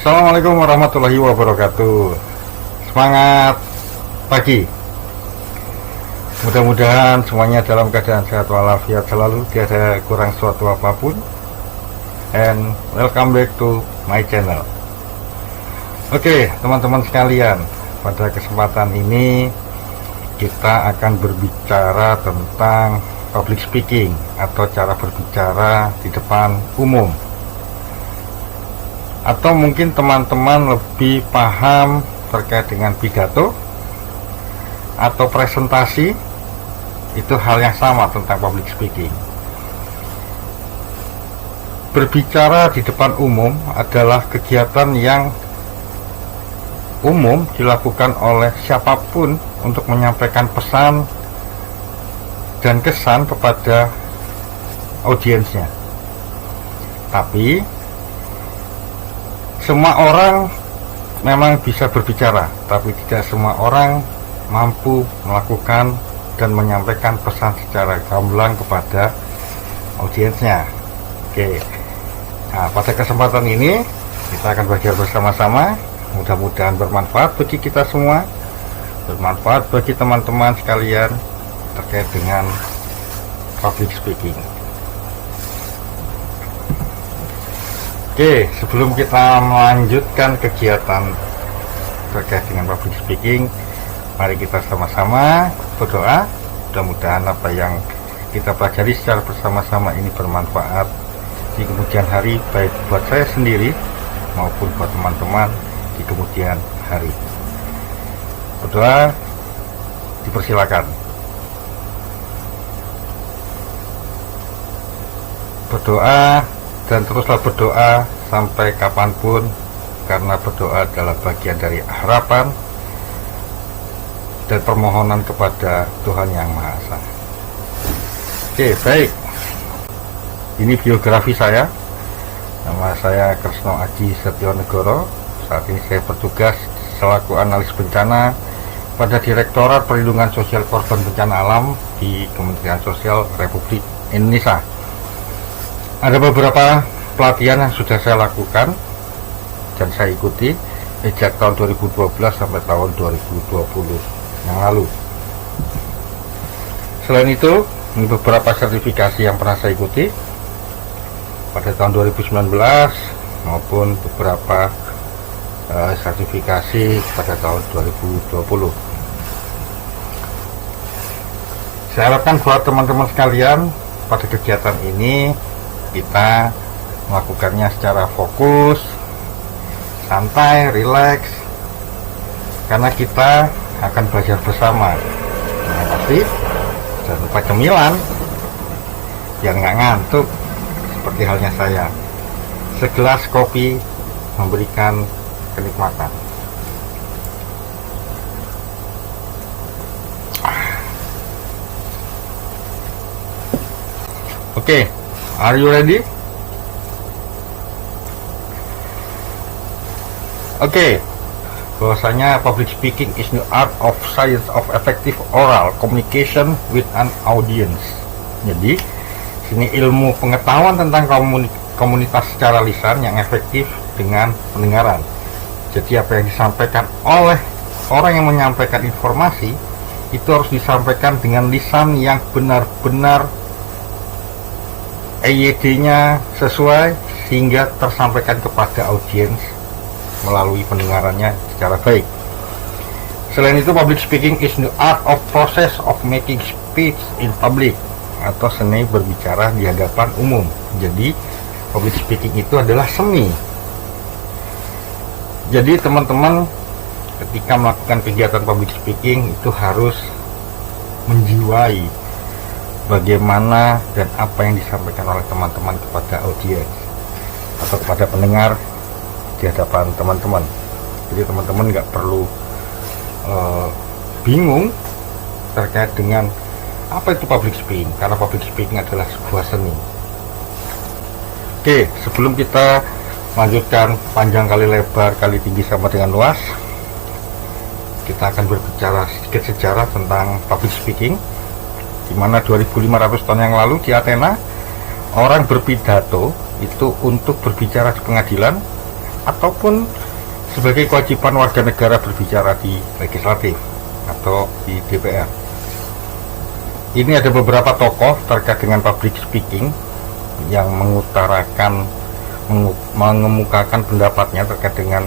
Assalamualaikum warahmatullahi wabarakatuh. Semangat pagi. Mudah-mudahan semuanya dalam keadaan sehat walafiat selalu, tiada kurang suatu apapun. And welcome back to my channel. Oke, teman-teman sekalian, pada kesempatan ini kita akan berbicara tentang public speaking atau cara berbicara di depan umum. Atau mungkin teman-teman lebih paham terkait dengan pidato atau presentasi, itu hal yang sama tentang public speaking. Berbicara di depan umum adalah kegiatan yang umum dilakukan oleh siapapun untuk menyampaikan pesan dan kesan kepada audiensnya. Tapi semua orang memang bisa berbicara, tapi tidak semua orang mampu melakukan dan menyampaikan pesan secara gamblang kepada audiensnya. Oke, nah pada kesempatan ini kita akan belajar bersama-sama. Mudah-mudahan bermanfaat bagi kita semua, bermanfaat bagi teman-teman sekalian terkait dengan public speaking. Oke, sebelum kita melanjutkan kegiatan terkait dengan public speaking, mari kita sama-sama berdoa. Mudah-mudahan apa yang kita pelajari secara bersama-sama ini bermanfaat di kemudian hari, baik buat saya sendiri maupun buat teman-teman di kemudian hari. Berdoa dipersilakan. Berdoa dan teruslah berdoa sampai kapanpun, karena berdoa adalah bagian dari harapan dan permohonan kepada Tuhan Yang Maha Esa. Oke, baik. Ini biografi saya. Nama saya Kresno Aji Setionegoro. Saat ini saya bertugas selaku analis bencana pada Direktorat Perlindungan Sosial Korban Bencana Alam di Kementerian Sosial Republik Indonesia. Ada beberapa pelatihan yang sudah saya lakukan dan saya ikuti sejak tahun 2012 sampai tahun 2020 yang lalu. Selain itu, ini beberapa sertifikasi yang pernah saya ikuti pada tahun 2019 maupun beberapa sertifikasi pada tahun 2020. Saya harapkan buat teman-teman sekalian, pada kegiatan ini kita melakukannya secara fokus, santai, rileks, karena kita akan belajar bersama. Yang pasti jangan lupa cemilan biar nggak ngantuk, seperti halnya saya. Segelas kopi memberikan kenikmatan. Oke, are you ready? Oke, bahwasanya public speaking is the art of science of effective oral communication with an audience. Jadi, sini ilmu pengetahuan tentang komunitas secara lisan yang efektif dengan pendengaran. Jadi apa yang disampaikan oleh orang yang menyampaikan informasi itu harus disampaikan dengan lisan yang benar-benar EYD-nya sesuai sehingga tersampaikan kepada audiens melalui pendengarannya secara baik. Selain itu, public speaking is the art of process of making speech in public, atau seni berbicara di hadapan umum. Jadi public speaking itu adalah seni. Jadi teman-teman ketika melakukan kegiatan public speaking itu harus menjiwai bagaimana dan apa yang disampaikan oleh teman-teman kepada audiens atau kepada pendengar di hadapan teman-teman. Jadi teman-teman nggak perlu bingung terkait dengan apa itu public speaking, karena public speaking adalah sebuah seni. Oke, sebelum kita lanjutkan panjang kali lebar kali tinggi sama dengan luas, kita akan berbicara sedikit sejarah tentang public speaking, di mana 2500 tahun yang lalu di Athena, orang berpidato itu untuk berbicara di pengadilan ataupun sebagai kewajiban warga negara berbicara di legislatif atau di DPR. Ini ada beberapa tokoh terkait dengan public speaking yang mengemukakan pendapatnya terkait dengan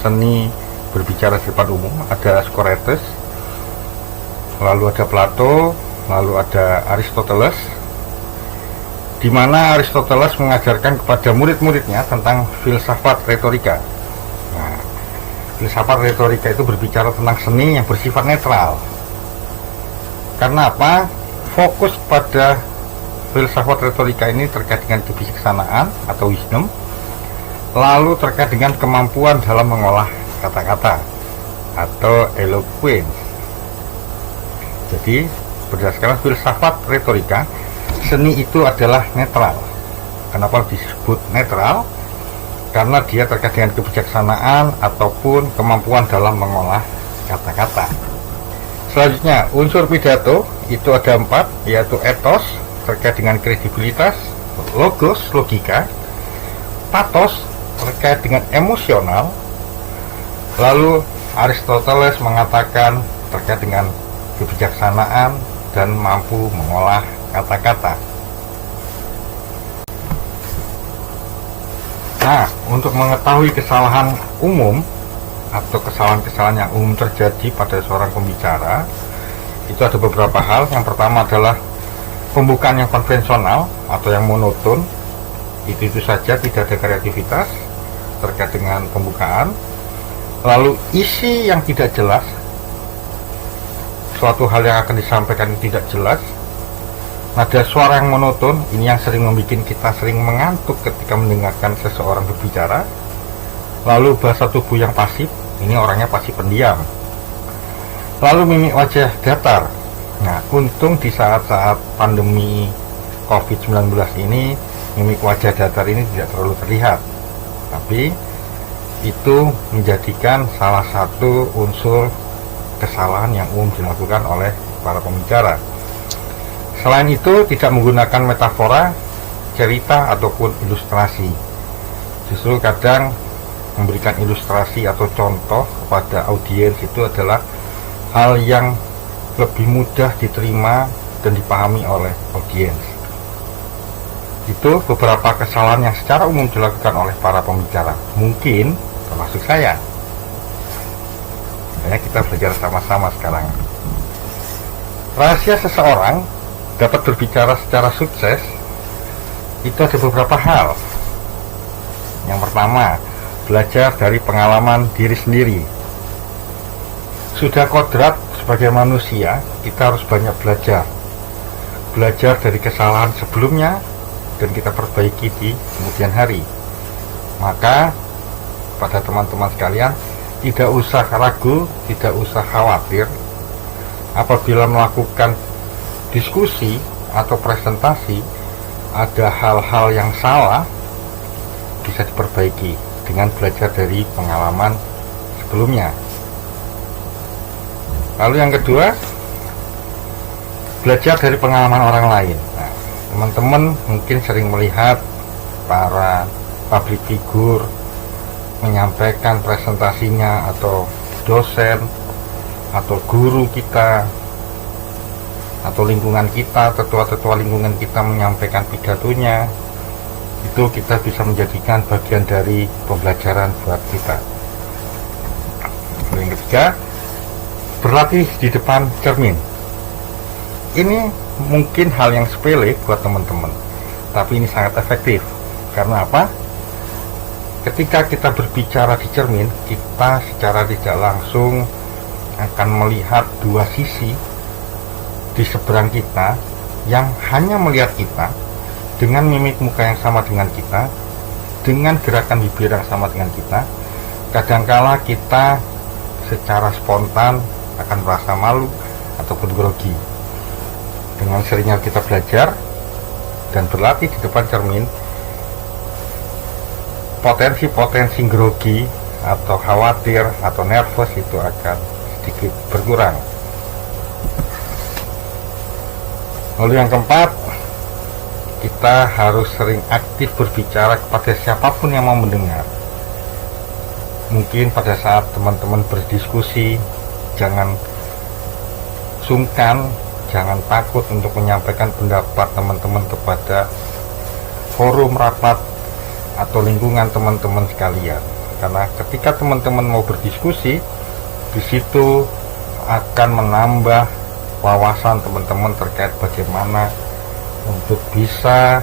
seni berbicara di depan umum. Ada Socrates, lalu ada Plato, lalu ada Aristoteles, di mana Aristoteles mengajarkan kepada murid-muridnya tentang filsafat retorika. Nah, filsafat retorika itu berbicara tentang seni yang bersifat netral. Karena apa? Fokus pada filsafat retorika ini terkait dengan kebijaksanaan atau wisdom, lalu terkait dengan kemampuan dalam mengolah kata-kata atau eloquence. Jadi berdasarkan filsafat retorika, seni itu adalah netral. Kenapa disebut netral? Karena dia terkait dengan kebijaksanaan ataupun kemampuan dalam mengolah kata-kata. Selanjutnya, unsur pidato itu ada 4, yaitu ethos terkait dengan kredibilitas, logos logika, pathos terkait dengan emosional. Lalu Aristoteles mengatakan terkait dengan kebijaksanaan dan mampu mengolah kata-kata. Nah, untuk mengetahui kesalahan umum atau kesalahan-kesalahan yang umum terjadi pada seorang pembicara, itu ada beberapa hal. Yang pertama adalah pembukaan yang konvensional atau yang monoton. Itu saja, tidak ada kreativitas terkait dengan pembukaan. Lalu isi yang tidak jelas, suatu hal yang akan disampaikan tidak jelas. Nada suara yang monoton, ini yang sering membuat kita sering mengantuk ketika mendengarkan seseorang berbicara. Lalu bahasa tubuh yang pasif, ini orangnya pasti pendiam. Lalu mimik wajah datar. Nah, untung di saat-saat pandemi COVID-19 ini, mimik wajah datar ini tidak terlalu terlihat. Tapi itu menjadikan salah satu unsur kesalahan yang umum dilakukan oleh para pembicara. Selain itu, tidak menggunakan metafora, cerita, ataupun ilustrasi. Justru kadang memberikan ilustrasi atau contoh kepada audiens itu adalah hal yang lebih mudah diterima dan dipahami oleh audiens. Itu beberapa kesalahan yang secara umum dilakukan oleh para pembicara, mungkin termasuk saya. Ya, kita belajar sama-sama sekarang. Rahasia seseorang dapat berbicara secara sukses itu ada beberapa hal. Yang pertama, belajar dari pengalaman diri sendiri. Sudah kodrat sebagai manusia, kita harus banyak belajar. Belajar dari kesalahan sebelumnya dan kita perbaiki di kemudian hari. Maka pada teman-teman sekalian, tidak usah ragu, tidak usah khawatir apabila melakukan diskusi atau presentasi ada hal-hal yang salah, bisa diperbaiki dengan belajar dari pengalaman sebelumnya. Lalu yang kedua, belajar dari pengalaman orang lain. Nah, teman-teman mungkin sering melihat para public figure menyampaikan presentasinya, atau dosen atau guru kita atau lingkungan kita, tetua-tetua lingkungan kita menyampaikan pidatonya. Itu kita bisa menjadikan bagian dari pembelajaran buat kita. Yang ketiga, berlatih di depan cermin. Ini mungkin hal yang sepele buat teman-teman, tapi ini sangat efektif. Karena apa? Ketika kita berbicara di cermin, kita secara tidak langsung akan melihat dua sisi di seberang kita yang hanya melihat kita dengan mimik muka yang sama dengan kita, dengan gerakan bibir yang sama dengan kita. Kadangkala kita secara spontan akan merasa malu ataupun grogi. Dengan seringnya kita belajar dan berlatih di depan cermin, potensi-potensi grogi atau khawatir atau nervous itu akan sedikit berkurang. Lalu yang keempat, kita harus sering aktif berbicara kepada siapapun yang mau mendengar. Mungkin pada saat teman-teman berdiskusi, jangan sungkan, jangan takut untuk menyampaikan pendapat teman-teman kepada forum rapat atau lingkungan teman-teman sekalian. Karena ketika teman-teman mau berdiskusi, di situ akan menambah wawasan teman-teman terkait bagaimana untuk bisa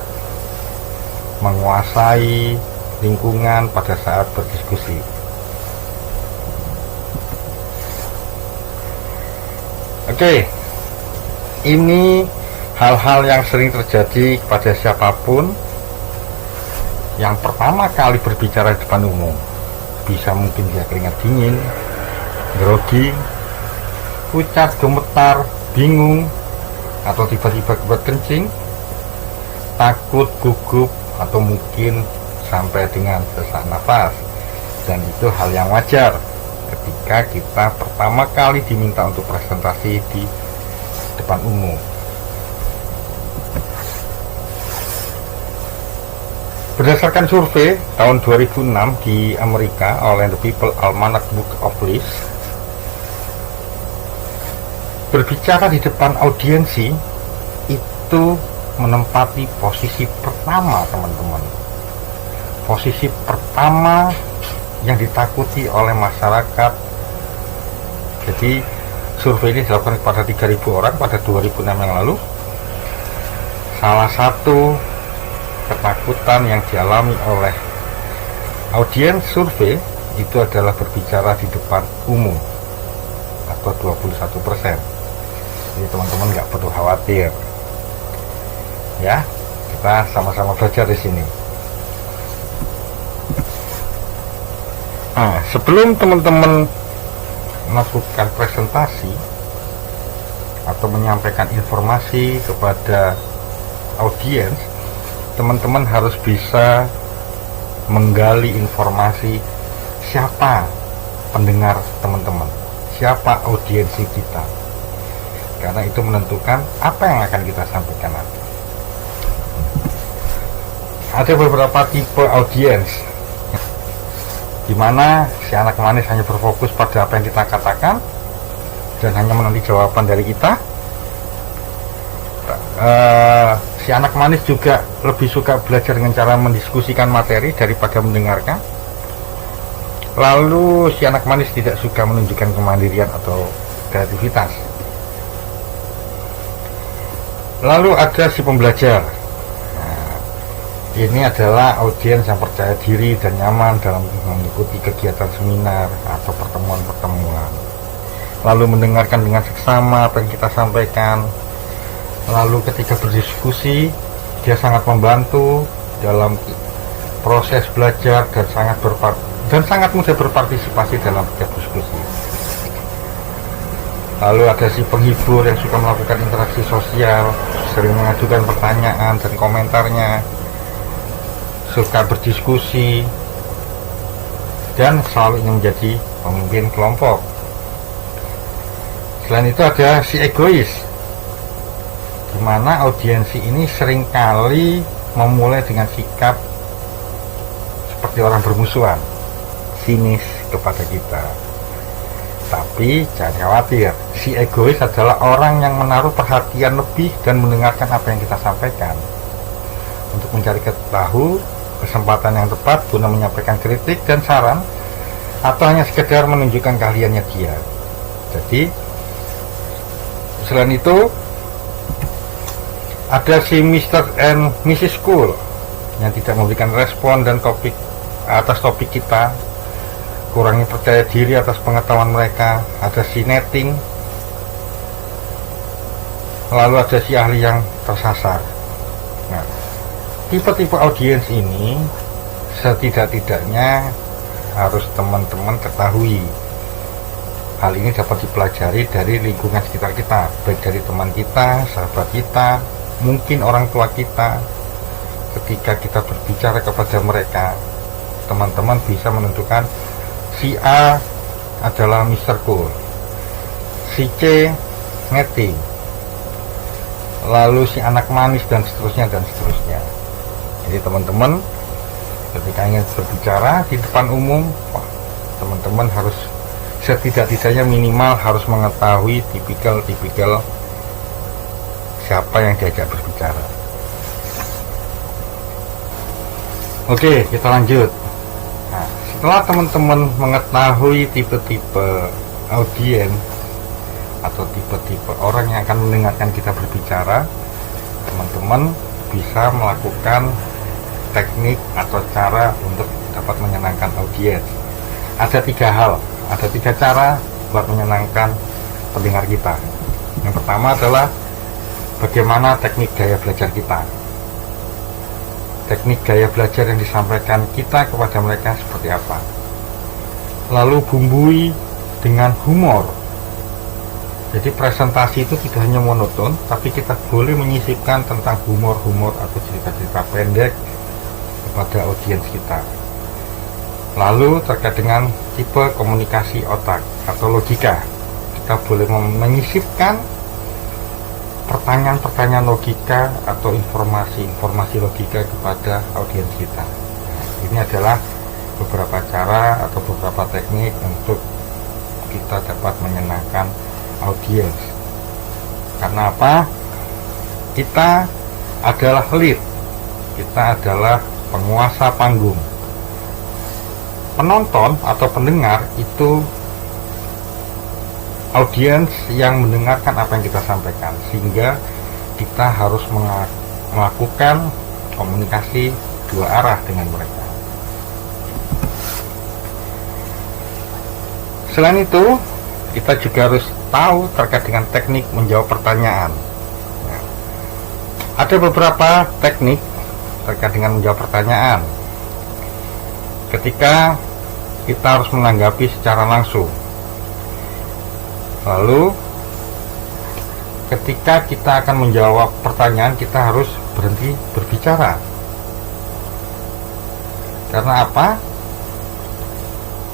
menguasai lingkungan pada saat berdiskusi. Oke, ini hal-hal yang sering terjadi kepada siapapun yang pertama kali berbicara di depan umum. Bisa mungkin dia keringat dingin, grogi, pucat, gemetar, bingung, atau tiba-tiba kencing, takut, gugup, atau mungkin sampai dengan sesak nafas. Dan itu hal yang wajar ketika kita pertama kali diminta untuk presentasi di depan umum. Berdasarkan survei tahun 2006 di Amerika oleh The People Almanac Book of List, berbicara di depan audiensi itu menempati posisi pertama, teman-teman. Posisi pertama yang ditakuti oleh masyarakat. Jadi survei ini dilakukan kepada 3.000 orang pada 2006 yang lalu. Salah satu ketakutan yang dialami oleh audiens survei itu adalah berbicara di depan umum, atau 21%. Jadi teman-teman nggak perlu khawatir, ya. Kita sama-sama belajar di sini. Nah, sebelum teman-teman melakukan presentasi atau menyampaikan informasi kepada audiens, teman-teman harus bisa menggali informasi siapa pendengar teman-teman, siapa audiensi kita, karena itu menentukan apa yang akan kita sampaikan nanti. Ada beberapa tipe audiens, di mana si anak manis hanya berfokus pada apa yang kita katakan dan hanya menanti jawaban dari kita. Si anak manis juga lebih suka belajar dengan cara mendiskusikan materi daripada mendengarkan. Lalu si anak manis tidak suka menunjukkan kemandirian atau kreativitas. Lalu ada si pembelajar. Ini adalah audiens yang percaya diri dan nyaman dalam mengikuti kegiatan seminar atau pertemuan-pertemuan. Lalu mendengarkan dengan seksama apa yang kita sampaikan. Lalu ketika berdiskusi, dia sangat membantu dalam proses belajar dan sangat mudah berpartisipasi dalam setiap diskusi. Lalu ada si penghibur yang suka melakukan interaksi sosial, sering mengajukan pertanyaan dan komentarnya, suka berdiskusi, dan selalu ingin menjadi pemimpin kelompok. Selain itu ada si egois, di mana audiensi ini seringkali memulai dengan sikap seperti orang bermusuhan, sinis kepada kita. Tapi jangan khawatir, si egois adalah orang yang menaruh perhatian lebih dan mendengarkan apa yang kita sampaikan untuk mencari kesempatan yang tepat guna menyampaikan kritik dan saran, atau hanya sekedar menunjukkan keahliannya dia. Jadi selain itu ada si Mr. and Mrs. Cool yang tidak memberikan respon dan atas topik kita, kurangnya percaya diri atas pengetahuan mereka. Ada si netting, lalu ada si ahli yang tersasar. Nah, tipe-tipe audiens ini setidak-tidaknya harus teman-teman ketahui. Hal ini dapat dipelajari dari lingkungan sekitar kita, baik dari teman kita, sahabat kita, mungkin orang tua kita. Ketika kita berbicara kepada mereka, teman-teman bisa menentukan si A adalah Mr. Cool, si C netting, lalu si anak manis, dan seterusnya dan seterusnya. Jadi teman-teman ketika ingin berbicara di depan umum, teman-teman harus setidak-tidaknya minimal harus mengetahui tipikal siapa yang diajak berbicara. Oke, kita lanjut. Nah, setelah teman-teman mengetahui tipe-tipe audiens atau tipe-tipe orang yang akan mendengarkan kita berbicara, teman-teman bisa melakukan teknik atau cara untuk dapat menyenangkan audiens. Ada 3 cara buat menyenangkan pendengar kita. Yang pertama adalah bagaimana teknik gaya belajar kita. Teknik gaya belajar yang disampaikan kita kepada mereka seperti apa. Lalu bumbui dengan humor. Jadi presentasi itu tidak hanya monoton, tapi kita boleh menyisipkan tentang humor-humor atau cerita-cerita pendek kepada audiens kita. Lalu terkait dengan tipe komunikasi otak atau logika, kita boleh menyisipkan pertanyaan-pertanyaan logika atau informasi logika kepada audiens kita. Ini adalah beberapa cara atau beberapa teknik untuk kita dapat menyenangkan audiens. Karena apa? Kita adalah lead, kita adalah penguasa panggung. Penonton atau pendengar itu audiens yang mendengarkan apa yang kita sampaikan, sehingga kita harus melakukan komunikasi 2 arah dengan mereka. Selain itu, kita juga harus tahu terkait dengan teknik menjawab pertanyaan. Ada beberapa teknik terkait dengan menjawab pertanyaan. Ketika kita harus menanggapi secara langsung. Lalu ketika kita akan menjawab pertanyaan, kita harus berhenti berbicara. Karena apa?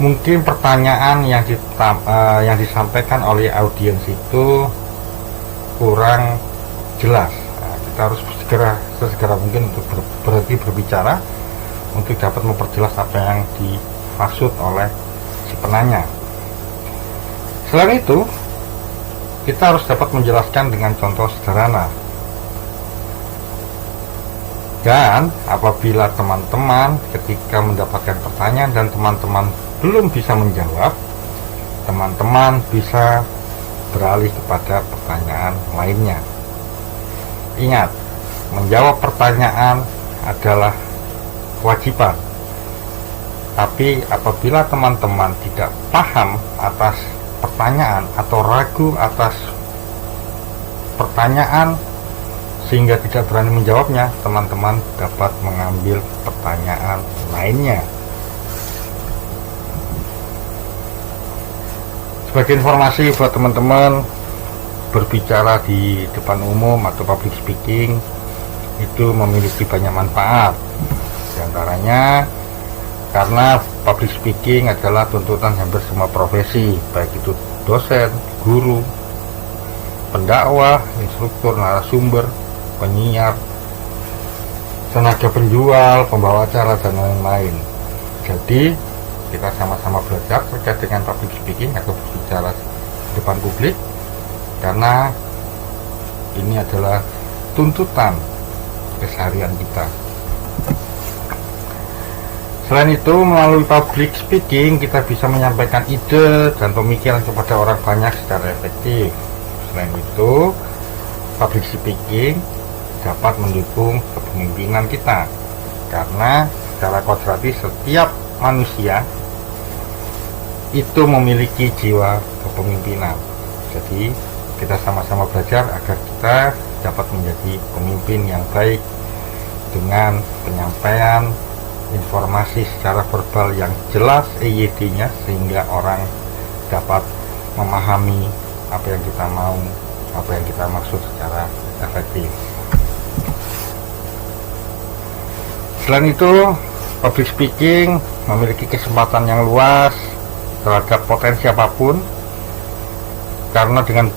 Mungkin pertanyaan yang disampaikan oleh audiens itu kurang jelas. Nah, kita harus sesegera mungkin untuk berhenti berbicara untuk dapat memperjelas apa yang dimaksud oleh si penanya. Selain itu, kita harus dapat menjelaskan dengan contoh sederhana. Dan apabila teman-teman ketika mendapatkan pertanyaan dan teman-teman belum bisa menjawab, teman-teman bisa beralih kepada pertanyaan lainnya. Ingat, menjawab pertanyaan adalah kewajiban. Tapi apabila teman-teman tidak paham atas pertanyaan atau ragu atas pertanyaan sehingga tidak berani menjawabnya, teman-teman dapat mengambil pertanyaan lainnya. Sebagai informasi buat teman-teman, berbicara di depan umum atau public speaking itu memiliki banyak manfaat. Di antaranya karena public speaking adalah tuntutan hampir semua profesi, baik itu dosen, guru, pendakwah, instruktur, narasumber, penyiar, tenaga penjual, pembawa acara, dan lain-lain. Jadi kita sama-sama belajar terkait dengan public speaking atau berbicara di depan publik, karena ini adalah tuntutan keseharian kita. Selain itu, melalui public speaking kita bisa menyampaikan ide dan pemikiran kepada orang banyak secara efektif. Selain itu, public speaking dapat mendukung kepemimpinan kita, karena secara kodratis setiap manusia itu memiliki jiwa kepemimpinan. Jadi kita sama-sama belajar agar kita dapat menjadi pemimpin yang baik dengan penyampaian informasi secara verbal yang jelas EYD-nya, sehingga orang dapat memahami apa yang kita mau, apa yang kita maksud secara efektif. Selain itu, public speaking memiliki kesempatan yang luas terhadap potensi apapun, karena dengan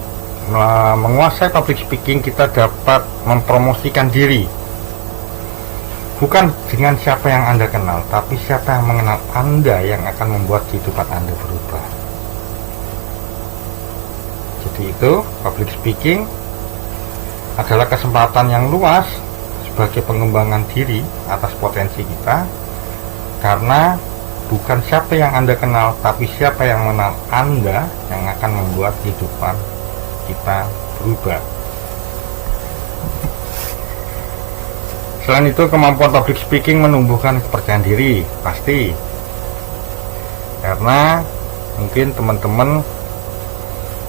menguasai public speaking, kita dapat mempromosikan diri bukan dengan siapa yang Anda kenal, tapi siapa yang mengenal Anda yang akan membuat kehidupan Anda berubah. Jadi itu, public speaking adalah kesempatan yang luas sebagai pengembangan diri atas potensi kita, karena bukan siapa yang Anda kenal, tapi siapa yang mengenal Anda yang akan membuat kehidupan kita berubah. Selain itu, kemampuan public speaking menumbuhkan kepercayaan diri, pasti. Karena mungkin teman-teman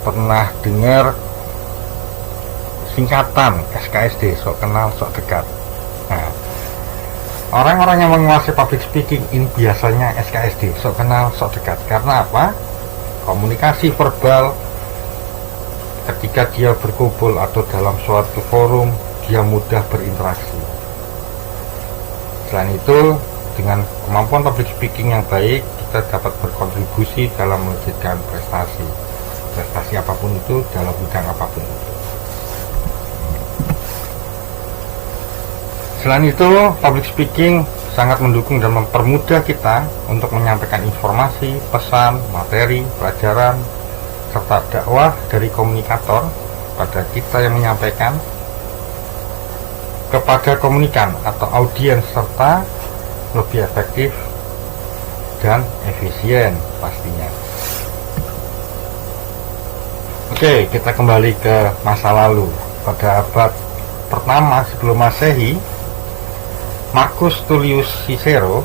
pernah dengar singkatan SKSD, sok kenal sok dekat. Nah, orang-orang yang menguasai public speaking ini biasanya SKSD, sok kenal sok dekat. Karena apa? Komunikasi verbal ketika dia berkumpul atau dalam suatu forum, dia mudah berinteraksi. Selain itu, dengan kemampuan public speaking yang baik, kita dapat berkontribusi dalam mewujudkan prestasi apapun itu, dalam bidang apapun itu. Selain itu, public speaking sangat mendukung dan mempermudah kita untuk menyampaikan informasi, pesan, materi, pelajaran, serta dakwah dari komunikator pada kita yang menyampaikan kepada komunikan atau audiens, serta lebih efektif dan efisien pastinya. Oke, kita kembali ke masa lalu. Pada abad pertama sebelum Masehi, Marcus Tullius Cicero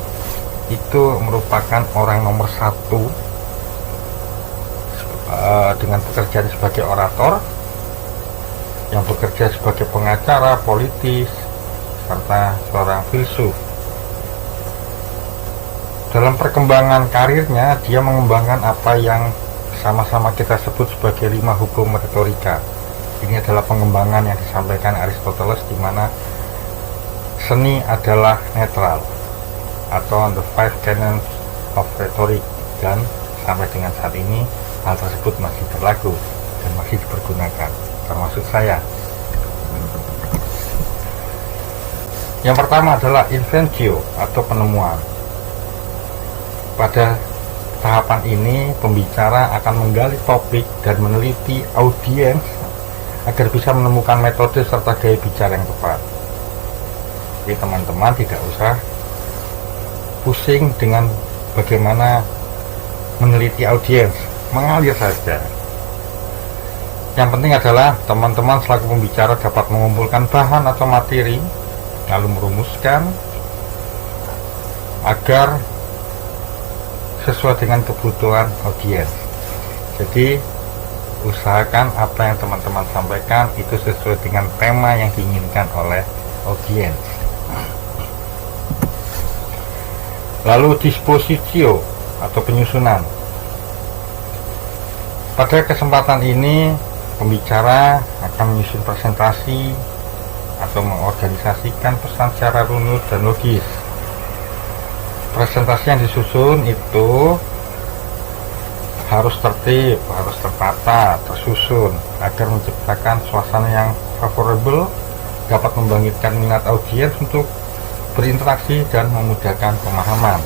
itu merupakan orang nomor satu dengan pekerjaan sebagai orator, yang bekerja sebagai pengacara, politis, serta seorang filsuf. Dalam perkembangan karirnya, dia mengembangkan apa yang sama-sama kita sebut sebagai 5 hukum retorika. Ini adalah pengembangan yang disampaikan Aristoteles, di mana seni adalah netral, atau the 5 canons of rhetoric, dan sampai dengan saat ini hal tersebut masih berlaku dan masih dipergunakan, termasuk saya. Yang pertama adalah inventio atau penemuan. Pada tahapan ini, pembicara akan menggali topik dan meneliti audiens agar bisa menemukan metode serta gaya bicara yang tepat. Jadi teman-teman tidak usah pusing dengan bagaimana meneliti audiens, mengalir saja. Yang penting adalah teman-teman selaku pembicara dapat mengumpulkan bahan atau materi, lalu merumuskan agar sesuai dengan kebutuhan audiens. Jadi usahakan apa yang teman-teman sampaikan itu sesuai dengan tema yang diinginkan oleh audiens. Lalu dispositio atau penyusunan. Pada kesempatan ini, pembicara akan menyusun presentasi atau mengorganisasikan pesan secara runut dan logis. Presentasi yang disusun itu harus tertib, harus tertata, tersusun agar menciptakan suasana yang favorable, dapat membangkitkan minat audiens untuk berinteraksi dan memudahkan pemahaman.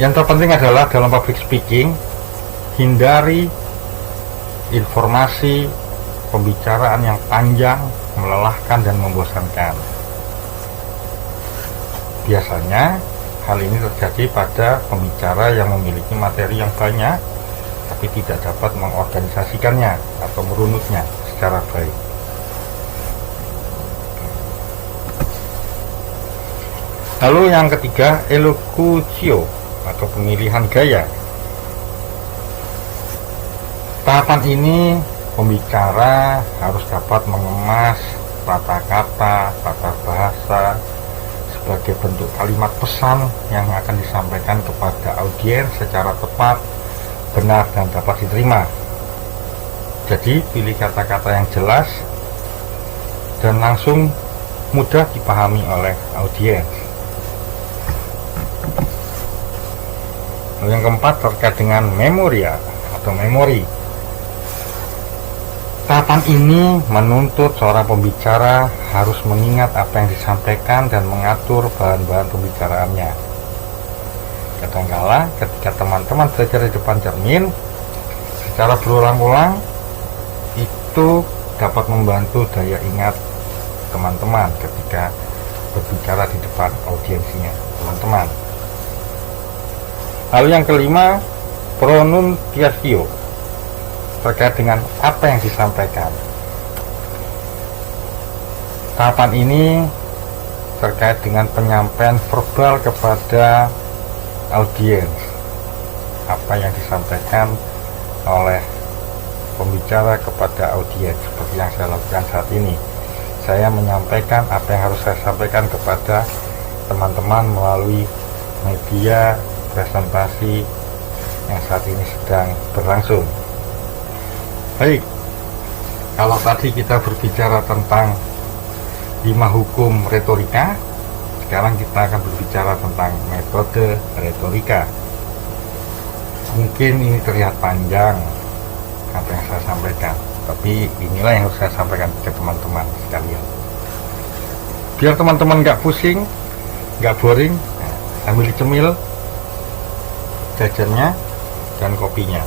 Yang terpenting adalah dalam public speaking, hindari informasi pembicaraan yang panjang, melelahkan, dan membosankan. Biasanya hal ini terjadi pada pembicara yang memiliki materi yang banyak tapi tidak dapat mengorganisasikannya atau merunutnya secara baik. Lalu yang ketiga, elocutio atau pemilihan gaya. Tahapan ini pembicara harus dapat mengemas tata kata, tata bahasa sebagai bentuk kalimat pesan yang akan disampaikan kepada audiens secara tepat, benar, dan dapat diterima. Jadi pilih kata-kata yang jelas dan langsung mudah dipahami oleh audiens. Lalu yang keempat terkait dengan memoria atau memori. Tahapan ini menuntut seorang pembicara harus mengingat apa yang disampaikan dan mengatur bahan-bahan pembicaraannya. Kadangkala ketika teman-teman belajar di depan cermin secara berulang-ulang, itu dapat membantu daya ingat teman-teman ketika berbicara di depan audiensinya teman-teman. Lalu yang kelima, pronunciatio, terkait dengan apa yang disampaikan. Tahapan ini terkait dengan penyampaian verbal kepada audiens, apa yang disampaikan oleh pembicara kepada audiens, seperti yang saya lakukan saat ini. Saya menyampaikan apa yang harus saya sampaikan kepada teman-teman melalui media presentasi yang saat ini sedang berlangsung. Baik, kalau tadi kita berbicara tentang 5 hukum retorika, sekarang kita akan berbicara tentang metode retorika. Mungkin ini terlihat panjang apa yang saya sampaikan, tapi inilah yang harus saya sampaikan ke teman-teman sekalian. Biar teman-teman nggak pusing, nggak boring, sambil dicemil jajannya dan kopinya.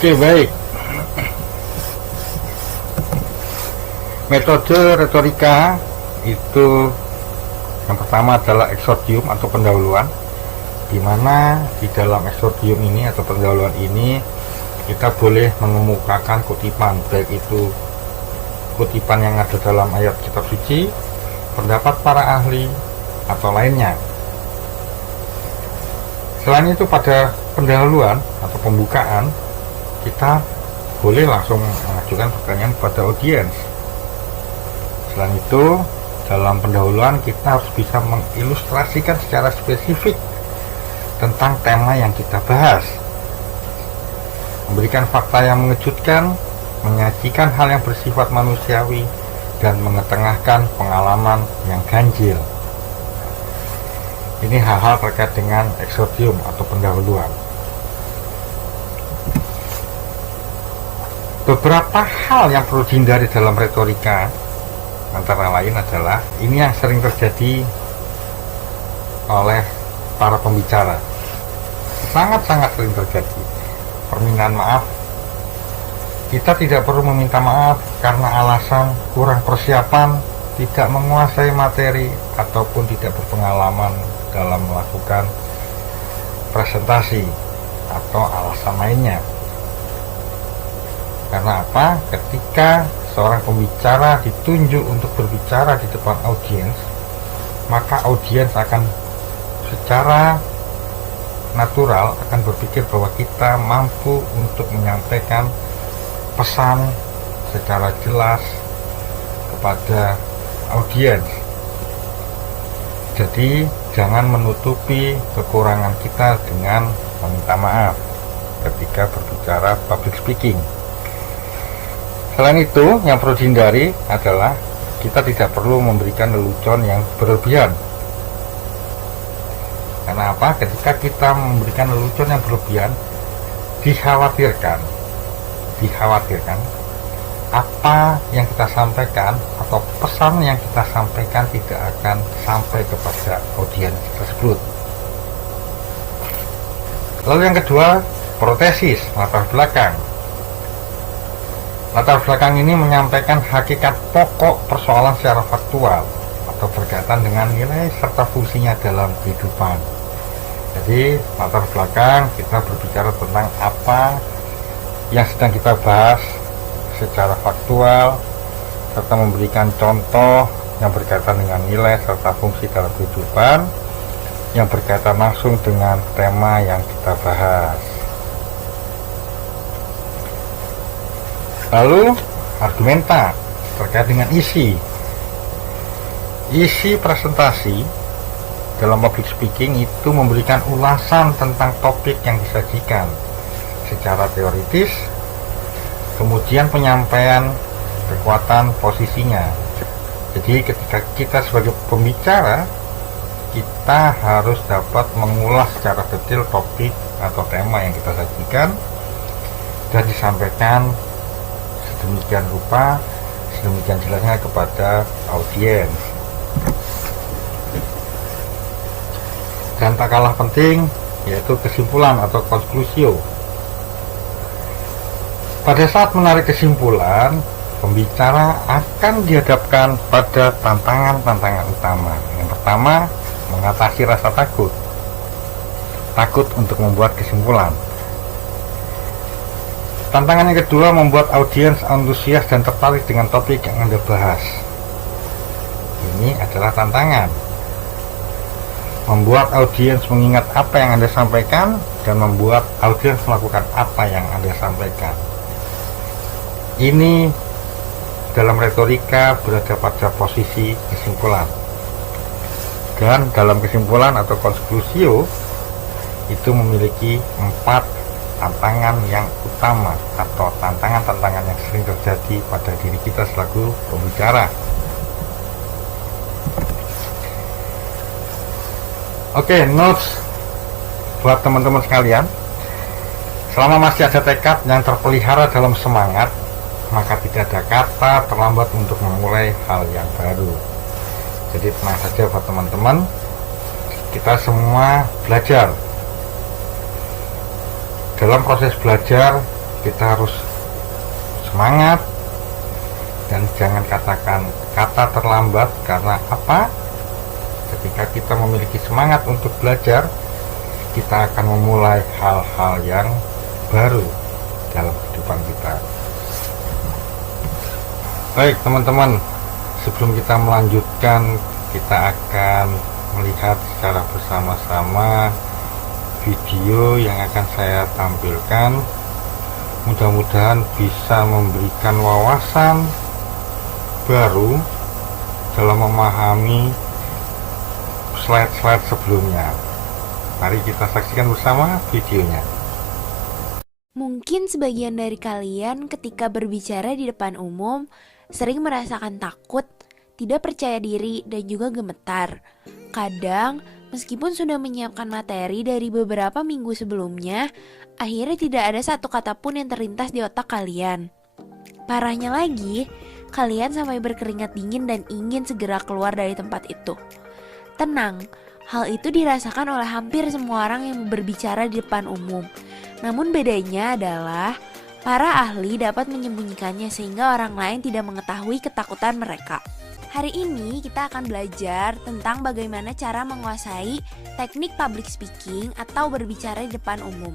Oke, baik. Metode retorika itu yang pertama adalah exordium atau pendahuluan, di mana di dalam exordium ini atau pendahuluan ini kita boleh mengemukakan kutipan, baik itu kutipan yang ada dalam ayat kitab suci, pendapat para ahli, atau lainnya. Selain itu, pada pendahuluan atau pembukaan kita boleh langsung mengajukan pertanyaan kepada audiens. Selain itu, dalam pendahuluan kita harus bisa mengilustrasikan secara spesifik tentang tema yang kita bahas, memberikan fakta yang mengejutkan, menyajikan hal yang bersifat manusiawi, dan mengetengahkan pengalaman yang ganjil. Ini hal-hal terkait dengan exordium atau pendahuluan. Beberapa hal yang perlu dihindari dalam retorika antara lain adalah ini yang sering terjadi oleh para pembicara, sangat-sangat sering terjadi, permintaan maaf. Kita tidak perlu meminta maaf karena alasan kurang persiapan, tidak menguasai materi, ataupun tidak berpengalaman dalam melakukan presentasi, atau alasan lainnya. Karena apa? Ketika seorang pembicara ditunjuk untuk berbicara di depan audiens, maka audiens akan secara natural akan berpikir bahwa kita mampu untuk menyampaikan pesan secara jelas kepada audiens. Jadi jangan menutupi kekurangan kita dengan meminta maaf ketika berbicara public speaking. Selain itu, yang perlu dihindari adalah kita tidak perlu memberikan lelucon yang berlebihan. Karena apa? Ketika kita memberikan lelucon yang berlebihan, dikhawatirkan apa yang kita sampaikan atau pesan yang kita sampaikan tidak akan sampai kepada audiens tersebut. Lalu yang kedua, protesis, latar belakang. Latar belakang ini menyampaikan hakikat pokok persoalan secara faktual atau berkaitan dengan nilai serta fungsinya dalam kehidupan. Jadi latar belakang kita berbicara tentang apa yang sedang kita bahas secara faktual, serta memberikan contoh yang berkaitan dengan nilai serta fungsi dalam kehidupan yang berkaitan langsung dengan tema yang kita bahas. Lalu argumenta terkait dengan isi presentasi dalam public speaking itu memberikan ulasan tentang topik yang disajikan secara teoritis, kemudian penyampaian kekuatan posisinya. Jadi ketika kita sebagai pembicara kita harus dapat mengulas secara detail topik atau tema yang kita sajikan dan disampaikan sedemikian rupa, sedemikian jelasnya kepada audiens. Dan tak kalah penting yaitu kesimpulan atau konklusio. Pada saat menarik kesimpulan, pembicara akan dihadapkan pada tantangan-tantangan utama. Yang pertama, mengatasi rasa takut. Takut untuk membuat kesimpulan. Tantangan yang kedua, membuat audiens antusias dan tertarik dengan topik yang Anda bahas. Ini adalah tantangan. Membuat audiens mengingat apa yang Anda sampaikan dan membuat audiens melakukan apa yang Anda sampaikan. Ini dalam retorika berada pada posisi kesimpulan. Dan dalam kesimpulan atau konklusio itu memiliki 4 tantangan yang utama atau tantangan-tantangan yang sering terjadi pada diri kita selaku pembicara. Oke, notes buat teman-teman sekalian. Selama masih ada tekad yang terpelihara dalam semangat, maka tidak ada kata terlambat untuk memulai hal yang baru. Jadi tenang saja buat teman-teman, kita semua belajar. Dalam proses belajar kita harus semangat dan jangan katakan kata terlambat. Karena apa? Ketika kita memiliki semangat untuk belajar, kita akan memulai hal-hal yang baru dalam kehidupan kita. Baik teman-teman, sebelum kita melanjutkan, kita akan melihat secara bersama-sama video yang akan saya tampilkan. Mudah-mudahan bisa memberikan wawasan baru dalam memahami slide-slide sebelumnya. Mari kita saksikan bersama videonya. Mungkin sebagian dari kalian ketika berbicara di depan umum sering merasakan takut, tidak percaya diri, dan juga gemetar. Kadang, meskipun sudah menyiapkan materi dari beberapa minggu sebelumnya, akhirnya tidak ada satu kata pun yang terlintas di otak kalian. Parahnya lagi, kalian sampai berkeringat dingin dan ingin segera keluar dari tempat itu. Tenang, hal itu dirasakan oleh hampir semua orang yang berbicara di depan umum. Namun bedanya adalah para ahli dapat menyembunyikannya sehingga orang lain tidak mengetahui ketakutan mereka. Hari ini kita akan belajar tentang bagaimana cara menguasai teknik public speaking atau berbicara di depan umum.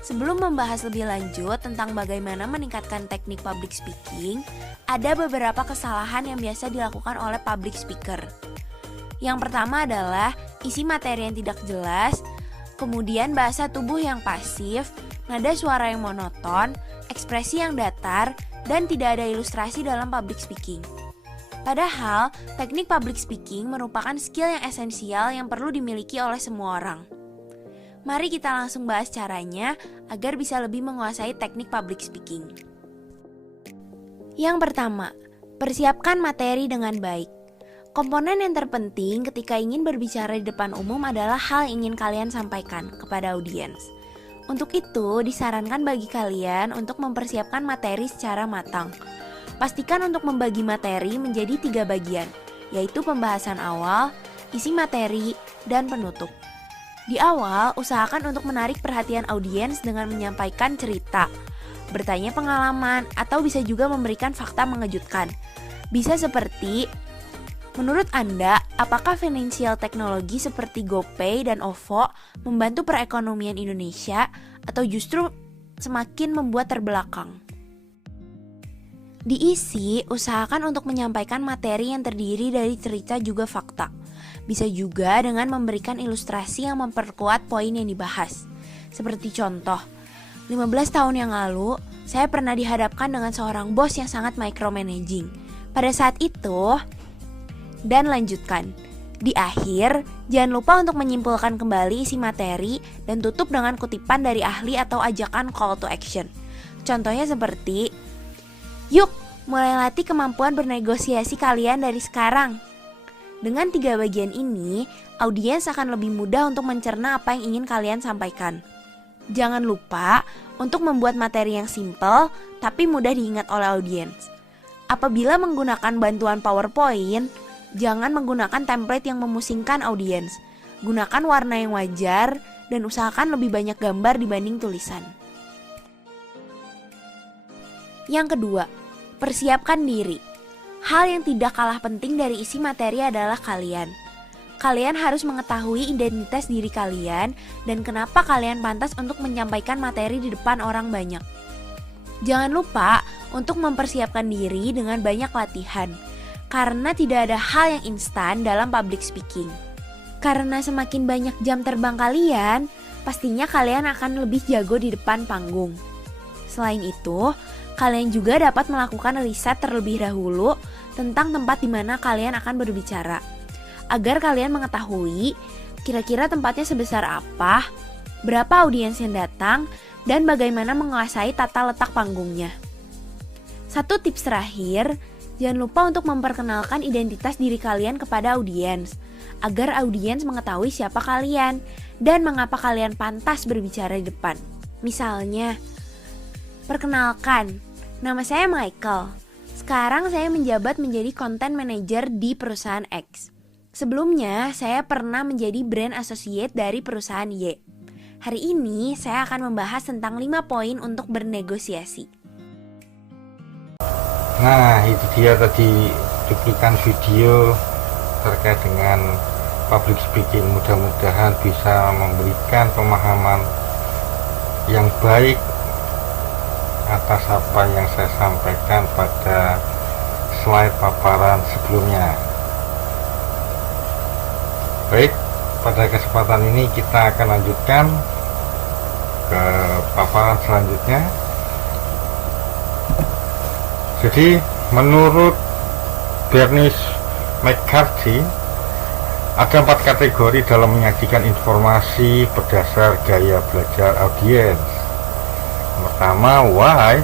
Sebelum membahas lebih lanjut tentang bagaimana meningkatkan teknik public speaking, ada beberapa kesalahan yang biasa dilakukan oleh public speaker. Yang pertama adalah isi materi yang tidak jelas, kemudian bahasa tubuh yang pasif, nada suara yang monoton, ekspresi yang datar, dan tidak ada ilustrasi dalam public speaking. Padahal, teknik public speaking merupakan skill yang esensial yang perlu dimiliki oleh semua orang. Mari kita langsung bahas caranya agar bisa lebih menguasai teknik public speaking. Yang pertama, persiapkan materi dengan baik. Komponen yang terpenting ketika ingin berbicara di depan umum adalah hal yang ingin kalian sampaikan kepada audiens. Untuk itu, disarankan bagi kalian untuk mempersiapkan materi secara matang. Pastikan untuk membagi materi menjadi 3 bagian, yaitu pembahasan awal, isi materi, dan penutup. Di awal, usahakan untuk menarik perhatian audiens dengan menyampaikan cerita, bertanya pengalaman, atau bisa juga memberikan fakta mengejutkan. Bisa seperti, menurut Anda, apakah finansial teknologi seperti GoPay dan OVO membantu perekonomian Indonesia atau justru semakin membuat terbelakang? Diisi, usahakan untuk menyampaikan materi yang terdiri dari cerita juga fakta. Bisa juga dengan memberikan ilustrasi yang memperkuat poin yang dibahas. Seperti contoh, 15 tahun yang lalu, saya pernah dihadapkan dengan seorang bos yang sangat micromanaging. Pada saat itu, dan lanjutkan. Di akhir, jangan lupa untuk menyimpulkan kembali isi materi dan tutup dengan kutipan dari ahli atau ajakan call to action. Contohnya seperti, yuk, mulai latih kemampuan bernegosiasi kalian dari sekarang. Dengan 3 bagian ini, audiens akan lebih mudah untuk mencerna apa yang ingin kalian sampaikan. Jangan lupa untuk membuat materi yang simple tapi mudah diingat oleh audiens. Apabila menggunakan bantuan PowerPoint, jangan menggunakan template yang memusingkan audiens. Gunakan warna yang wajar dan usahakan lebih banyak gambar dibanding tulisan. Yang kedua, persiapkan diri. Hal yang tidak kalah penting dari isi materi adalah kalian. Kalian harus mengetahui identitas diri kalian dan kenapa kalian pantas untuk menyampaikan materi di depan orang banyak. Jangan lupa untuk mempersiapkan diri dengan banyak latihan, karena tidak ada hal yang instan dalam public speaking. Karena semakin banyak jam terbang kalian, pastinya kalian akan lebih jago di depan panggung. Selain itu, kalian juga dapat melakukan riset terlebih dahulu tentang tempat di mana kalian akan berbicara, agar kalian mengetahui kira-kira tempatnya sebesar apa, berapa audiens yang datang, dan bagaimana menguasai tata letak panggungnya. Satu tips terakhir, jangan lupa untuk memperkenalkan identitas diri kalian kepada audiens, agar audiens mengetahui siapa kalian dan mengapa kalian pantas berbicara di depan. Misalnya, perkenalkan, nama saya Michael. Sekarang saya menjabat menjadi content manager di perusahaan X. Sebelumnya, saya pernah menjadi brand associate dari perusahaan Y. Hari ini, saya akan membahas tentang 5 poin untuk bernegosiasi. Nah, itu dia tadi cuplikan video terkait dengan public speaking. Mudah-mudahan bisa memberikan pemahaman yang baik atas apa yang saya sampaikan pada slide paparan sebelumnya. Baik, pada kesempatan ini kita akan lanjutkan ke paparan selanjutnya. Jadi, menurut Bernice McCarthy, ada 4 kategori dalam menyajikan informasi berdasar gaya belajar audiens. Pertama, why?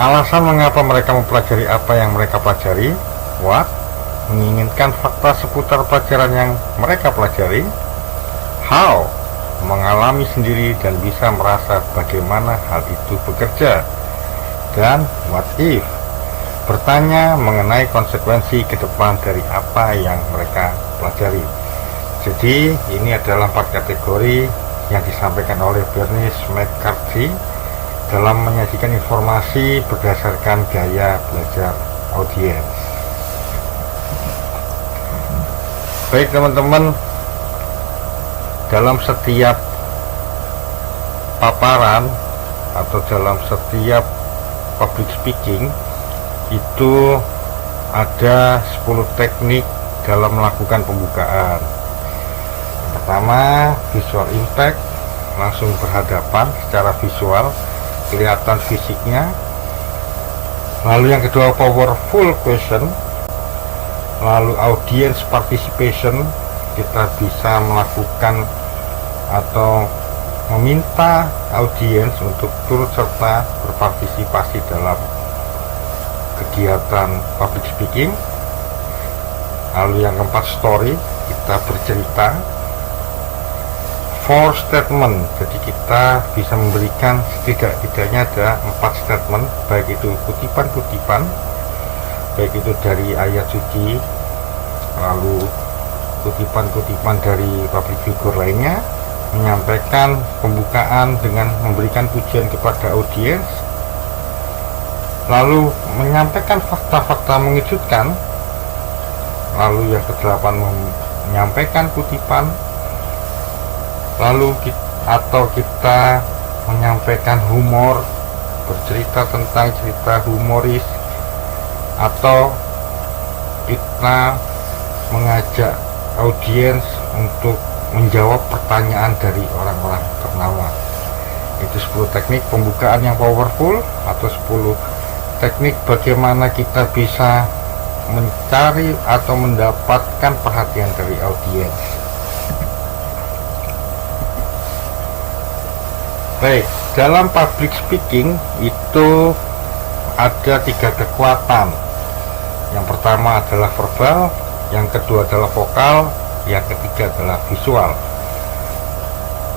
Alasan mengapa mereka mempelajari apa yang mereka pelajari. What? Menginginkan fakta seputar pelajaran yang mereka pelajari. How? Mengalami sendiri dan bisa merasa bagaimana hal itu bekerja. Dan what if? Bertanya mengenai konsekuensi ke depan dari apa yang mereka pelajari. Jadi ini adalah 4 kategori yang disampaikan oleh Bernice McCarthy dalam menyajikan informasi berdasarkan gaya belajar audiens. Baik teman-teman, dalam setiap paparan atau dalam setiap public speaking itu ada 10 teknik dalam melakukan pembukaan. Pertama, visual impact, langsung berhadapan secara visual, kelihatan fisiknya. Lalu yang kedua, powerful question. Lalu audience participation, kita bisa melakukan atau meminta audiens untuk turut serta berpartisipasi dalam kegiatan public speaking. Lalu yang keempat, story, kita bercerita. 4 statement, jadi kita bisa memberikan setidaknya ada 4 statement, baik itu kutipan-kutipan, baik itu dari ayat suci, lalu kutipan-kutipan dari public figure lainnya, menyampaikan pembukaan dengan memberikan pujian kepada audiens, lalu menyampaikan fakta-fakta mengejutkan, lalu yang ke-8 menyampaikan kutipan, lalu kita menyampaikan humor, bercerita tentang cerita humoris, atau kita mengajak audiens untuk menjawab pertanyaan dari orang-orang ternama. Itu 10 teknik pembukaan yang powerful, atau 10 teknik bagaimana kita bisa mencari atau mendapatkan perhatian dari audiens. Baik, dalam public speaking itu ada 3 kekuatan. Yang pertama adalah verbal, yang kedua adalah vokal, yang ketiga adalah visual.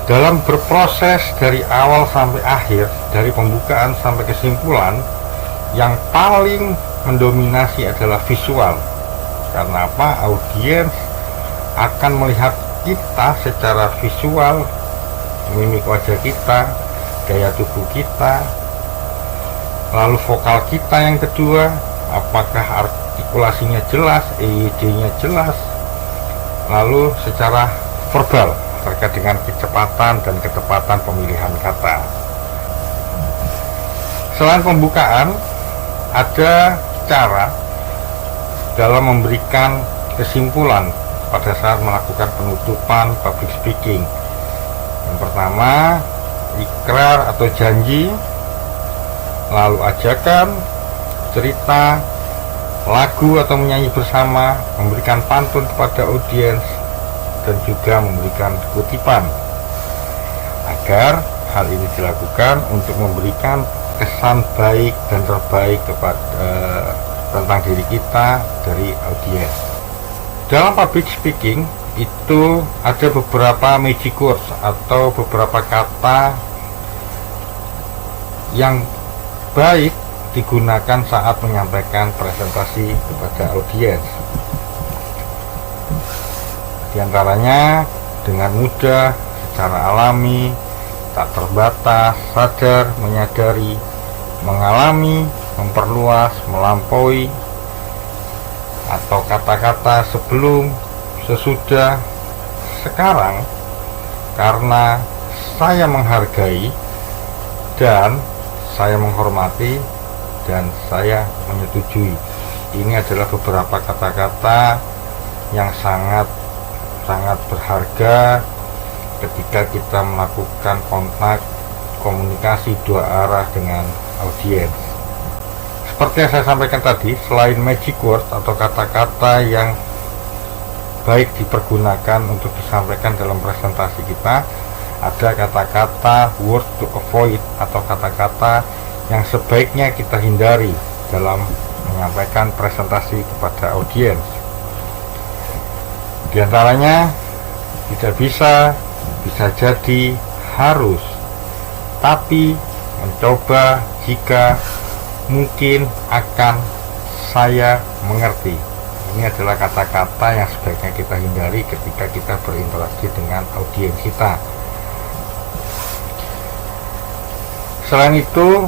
Dalam berproses dari awal sampai akhir, dari pembukaan sampai kesimpulan, yang paling mendominasi adalah visual. Karena apa? Audiens akan melihat kita secara visual, mimik wajah kita, gaya tubuh kita, lalu vokal kita yang kedua, apakah artikulasinya jelas, EYD-nya jelas, lalu secara verbal terkait dengan kecepatan dan ketepatan pemilihan kata. Selain pembukaan, ada cara dalam memberikan kesimpulan pada saat melakukan penutupan public speaking. Yang pertama, ikrar atau janji, lalu ajakan, cerita, lagu atau menyanyi bersama, memberikan pantun kepada audiens, dan juga memberikan kutipan. Agar hal ini dilakukan untuk memberikan kesan baik dan terbaik kepada tentang diri kita dari audiens. Dalam public speaking itu ada beberapa magic words atau beberapa kata yang baik digunakan saat menyampaikan presentasi kepada audiens. Di antaranya dengan mudah, secara alami, tak terbatas, sadar, menyadari, mengalami, memperluas, melampaui, atau kata-kata sebelum, sesudah, sekarang, karena saya menghargai dan saya menghormati dan saya menyetujui. Ini adalah beberapa kata-kata yang sangat berharga ketika kita melakukan kontak komunikasi dua arah dengan audiens. Seperti yang saya sampaikan tadi, selain magic word atau kata-kata yang baik dipergunakan untuk disampaikan dalam presentasi kita, ada kata-kata word to avoid atau kata-kata yang sebaiknya kita hindari dalam menyampaikan presentasi kepada audiens. Di antaranya tidak bisa jadi, harus, tapi, mencoba, jika, mungkin, akan, saya mengerti. Ini adalah kata-kata yang sebaiknya kita hindari ketika kita berinteraksi dengan audiens kita. Selain itu,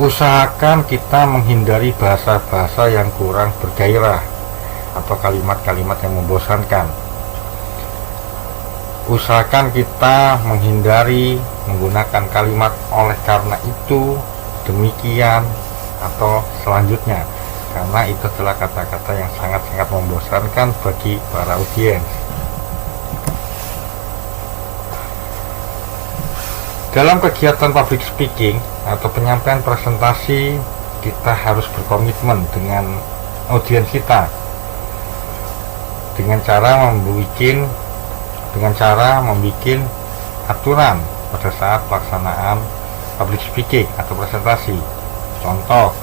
usahakan kita menghindari bahasa-bahasa yang kurang bergairah atau kalimat-kalimat yang membosankan. Usahakan kita menghindari menggunakan kalimat oleh karena itu, demikian, atau selanjutnya, karena itu adalah kata-kata yang sangat-sangat membosankan bagi para audiens. Dalam kegiatan public speaking atau penyampaian presentasi, kita harus berkomitmen dengan audiens kita dengan cara membuat aturan pada saat pelaksanaan public speaking atau presentasi. Contoh,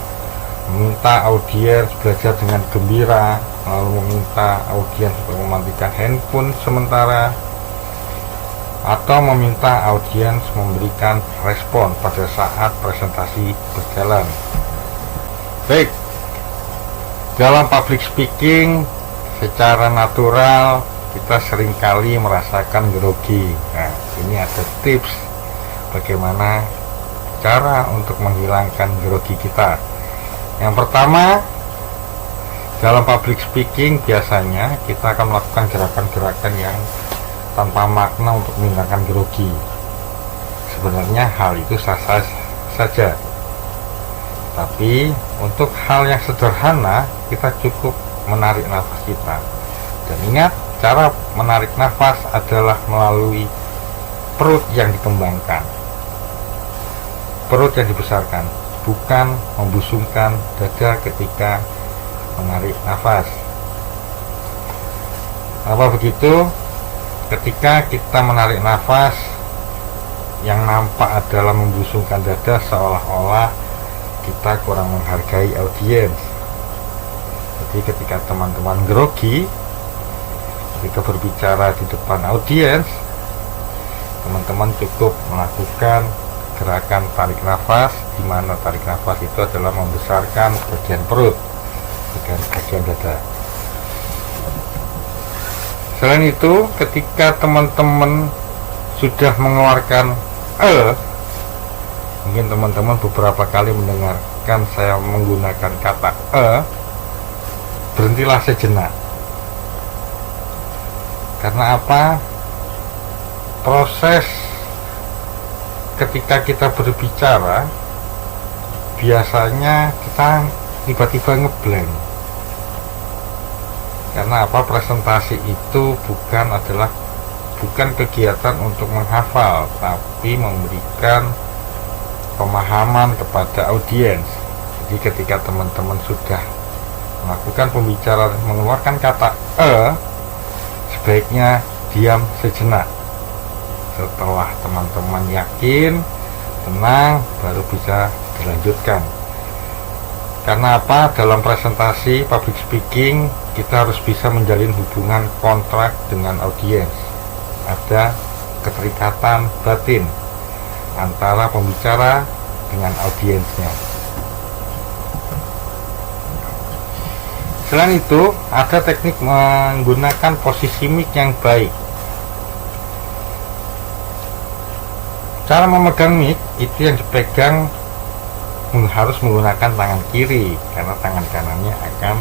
meminta audiens belajar dengan gembira, lalu meminta audiens untuk mematikan handphone sementara, atau meminta audiens memberikan respon pada saat presentasi berjalan. Baik, dalam public speaking secara natural kita seringkali merasakan grogi. Nah, ini ada tips bagaimana cara untuk menghilangkan grogi kita. Yang pertama, dalam public speaking biasanya kita akan melakukan gerakan-gerakan yang tanpa makna untuk menghilangkan grogi. Sebenarnya hal itu sah-sah saja, tapi untuk hal yang sederhana kita cukup menarik nafas kita. Dan ingat, cara menarik nafas adalah melalui perut yang dikembangkan, perut yang dibesarkan, bukan membusungkan dada ketika menarik nafas. Apa begitu? Ketika kita menarik nafas, yang nampak adalah membusungkan dada, seolah-olah kita kurang menghargai audiens. Jadi ketika teman-teman grogi, ketika berbicara di depan audiens, teman-teman cukup melakukan gerakan tarik nafas, di mana tarik nafas itu adalah membesarkan bagian perut dan bagian dada. Selain itu, ketika teman-teman sudah mengeluarkan mungkin teman-teman beberapa kali mendengarkan saya menggunakan kata berhentilah sejenak. Karena apa? Proses ketika kita berbicara, biasanya kita tiba-tiba ngeblank. Karena apa? Presentasi itu bukan kegiatan untuk menghafal, tapi memberikan pemahaman kepada audiens. Jadi ketika teman-teman sudah melakukan pembicaraan mengeluarkan kata sebaiknya diam sejenak. Setelah teman-teman yakin, tenang, baru bisa dilanjutkan. Karena apa? Dalam presentasi public speaking, kita harus bisa menjalin hubungan kontrak dengan audiens. Ada keterikatan batin antara pembicara dengan audiensnya. Selain itu, ada teknik menggunakan posisi mic yang baik. Cara memegang mic itu yang dipegang harus menggunakan tangan kiri, karena tangan kanannya akan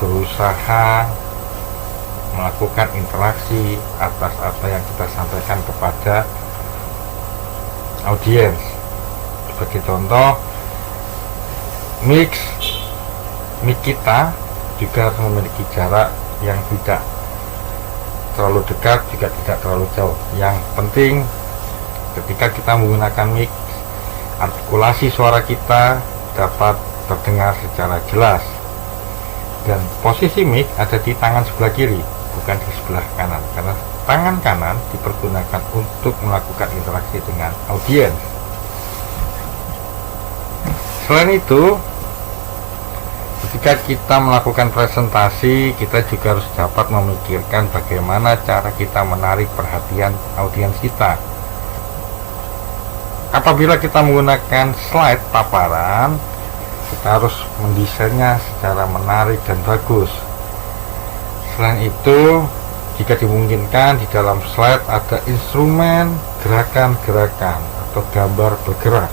berusaha melakukan interaksi atas apa yang kita sampaikan kepada audiens. Sebagai contoh, mic kita juga harus memiliki jarak yang tidak terlalu dekat, juga tidak terlalu jauh. Yang penting ketika kita menggunakan mic, artikulasi suara kita dapat terdengar secara jelas. Dan posisi mic ada di tangan sebelah kiri, bukan di sebelah kanan, karena tangan kanan dipergunakan untuk melakukan interaksi dengan audiens. Selain itu, ketika kita melakukan presentasi, kita juga harus dapat memikirkan bagaimana cara kita menarik perhatian audiens kita. Apabila kita menggunakan slide paparan, kita harus mendesainnya secara menarik dan bagus. Selain itu, jika dimungkinkan di dalam slide ada instrumen gerakan-gerakan atau gambar bergerak.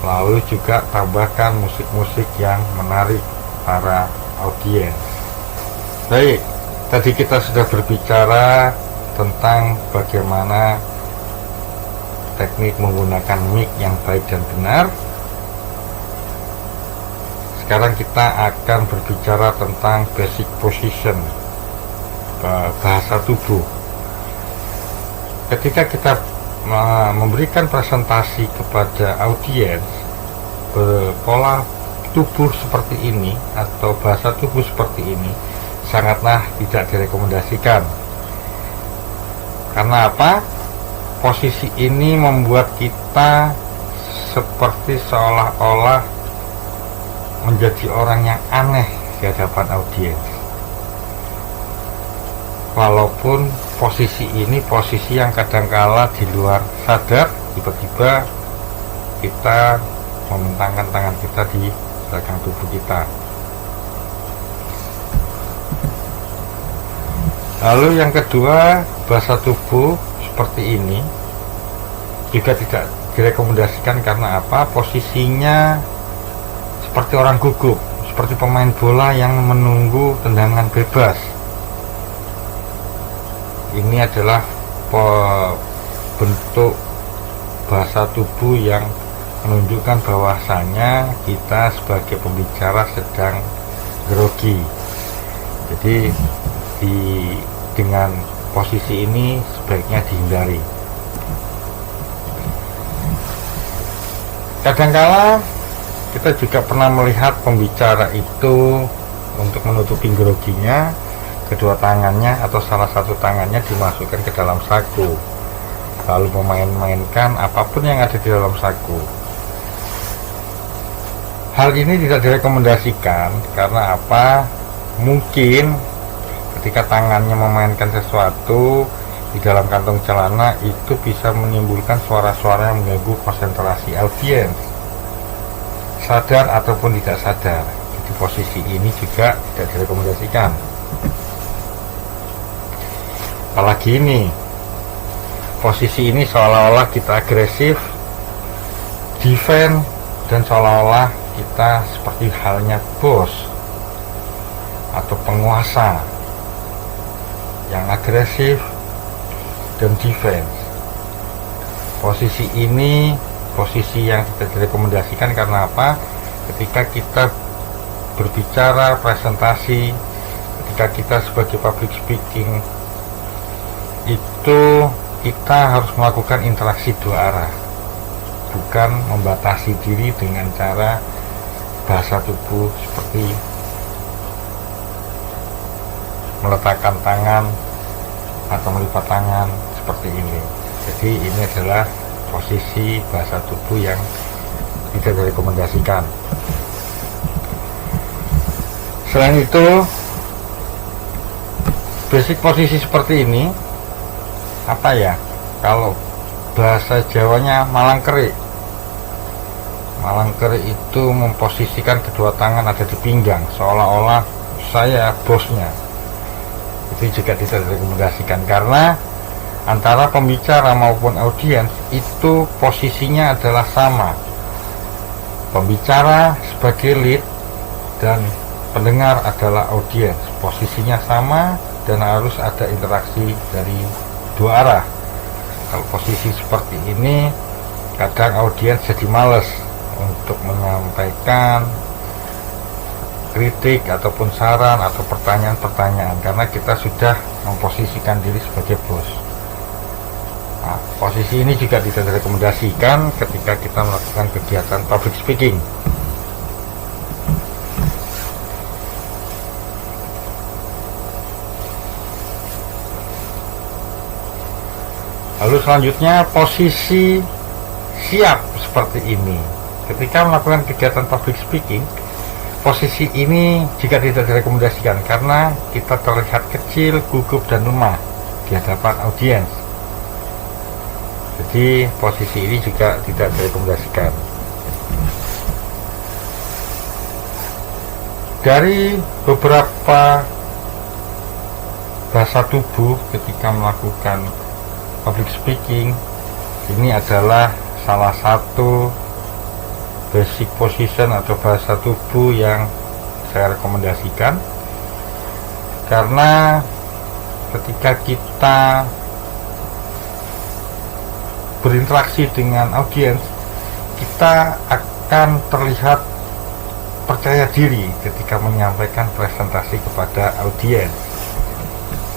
Lalu juga tambahkan musik-musik yang menarik para audiens. Baik, tadi kita sudah berbicara tentang bagaimana teknik menggunakan mic yang baik dan benar. Sekarang kita akan berbicara tentang basic position, bahasa tubuh. Ketika kita memberikan presentasi kepada audiens, berpola tubuh seperti ini atau bahasa tubuh seperti ini sangatlah tidak direkomendasikan. Karena apa? Posisi ini membuat kita seperti seolah-olah menjadi orang yang aneh di hadapan audiens. Walaupun posisi ini posisi yang kadangkala di luar sadar, tiba-tiba kita membentangkan tangan kita di belakang tubuh kita. Lalu yang kedua, bahasa tubuh seperti ini juga tidak direkomendasikan. Karena apa? Posisinya seperti orang gugup, seperti pemain bola yang menunggu tendangan bebas. Ini adalah bentuk bahasa tubuh yang menunjukkan bahwasanya kita sebagai pembicara sedang grogi. Jadi dengan posisi ini sebaiknya dihindari. Kadangkala kita juga pernah melihat pembicara itu untuk menutupi groginya, kedua tangannya atau salah satu tangannya dimasukkan ke dalam saku, lalu memain-mainkan apapun yang ada di dalam saku. Hal ini tidak direkomendasikan karena apa? Mungkin ketika tangannya memainkan sesuatu di dalam kantong celana itu bisa menimbulkan suara-suara yang mengganggu konsentrasi audiens, sadar ataupun tidak sadar. Di posisi ini juga tidak direkomendasikan. Apalagi ini, posisi ini seolah-olah kita agresif, defend, dan seolah-olah kita seperti halnya bos atau penguasa yang agresif dan defense. Posisi ini posisi yang tidak direkomendasikan karena apa? Ketika kita berbicara, presentasi, ketika kita sebagai public speaking itu kita harus melakukan interaksi dua arah, bukan membatasi diri dengan cara bahasa tubuh seperti meletakkan tangan atau melipat tangan seperti ini. Jadi ini adalah posisi bahasa tubuh yang tidak direkomendasikan. Selain itu, basic posisi seperti ini apa ya? Kalau bahasa Jawanya malangkeri. Malangkeri itu memposisikan kedua tangan ada di pinggang, seolah-olah saya bosnya. Itu juga tidak direkomendasikan karena antara pembicara maupun audiens itu posisinya adalah sama. Pembicara sebagai lead dan pendengar adalah audiens, posisinya sama dan harus ada interaksi dari dua arah. Kalau posisi seperti ini kadang audiens jadi males untuk menyampaikan kritik ataupun saran atau pertanyaan-pertanyaan karena kita sudah memposisikan diri sebagai bos. Nah, posisi ini juga tidak direkomendasikan ketika kita melakukan kegiatan public speaking. Lalu selanjutnya posisi siap seperti ini. Ketika melakukan kegiatan public speaking, posisi ini jika tidak direkomendasikan karena kita terlihat kecil, gugup, dan lemah di hadapan audiens. Jadi posisi ini juga tidak direkomendasikan. Dari beberapa bahasa tubuh ketika melakukan public speaking, ini adalah salah satu basic position atau bahasa tubuh yang saya rekomendasikan karena ketika kita berinteraksi dengan audiens kita akan terlihat percaya diri ketika menyampaikan presentasi kepada audiens.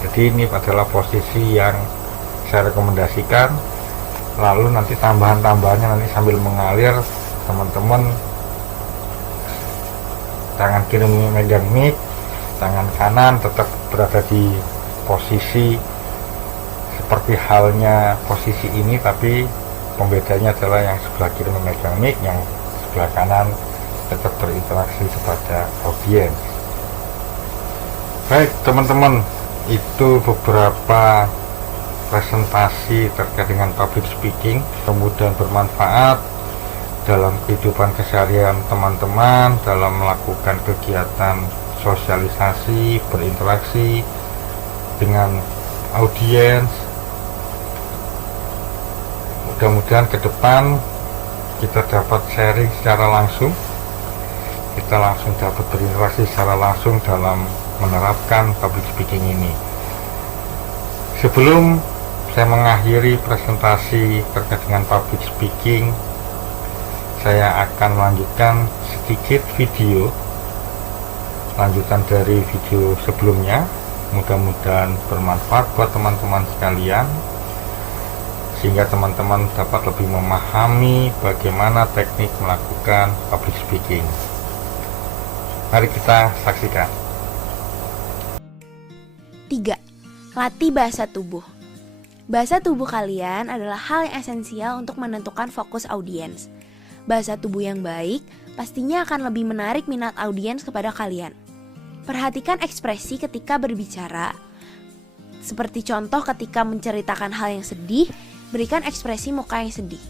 Jadi ini adalah posisi yang saya rekomendasikan. Lalu nanti tambahan-tambahannya nanti sambil mengalir, teman-teman tangan kiri memegang mic, tangan kanan tetap berada di posisi seperti halnya posisi ini, tapi pembedanya adalah yang sebelah kiri memegang mic, yang sebelah kanan tetap berinteraksi kepada audiens. Baik teman-teman, itu beberapa presentasi terkait dengan public speaking, kemudian bermanfaat dalam kehidupan keseharian teman-teman dalam melakukan kegiatan sosialisasi, berinteraksi dengan audiens. Mudah-mudahan ke depan kita dapat sharing secara langsung, kita langsung dapat berinteraksi secara langsung dalam menerapkan public speaking ini. Sebelum saya mengakhiri presentasi terkait dengan public speaking, saya akan melanjutkan sedikit video lanjutan dari video sebelumnya. Mudah-mudahan bermanfaat buat teman-teman sekalian sehingga teman-teman dapat lebih memahami bagaimana teknik melakukan public speaking. Mari kita saksikan. 3. Latih bahasa tubuh. Bahasa tubuh kalian adalah hal yang esensial untuk menentukan fokus audiens. Bahasa tubuh yang baik pastinya akan lebih menarik minat audiens kepada kalian. Perhatikan ekspresi ketika berbicara. Seperti contoh ketika menceritakan hal yang sedih, berikan ekspresi muka yang sedih.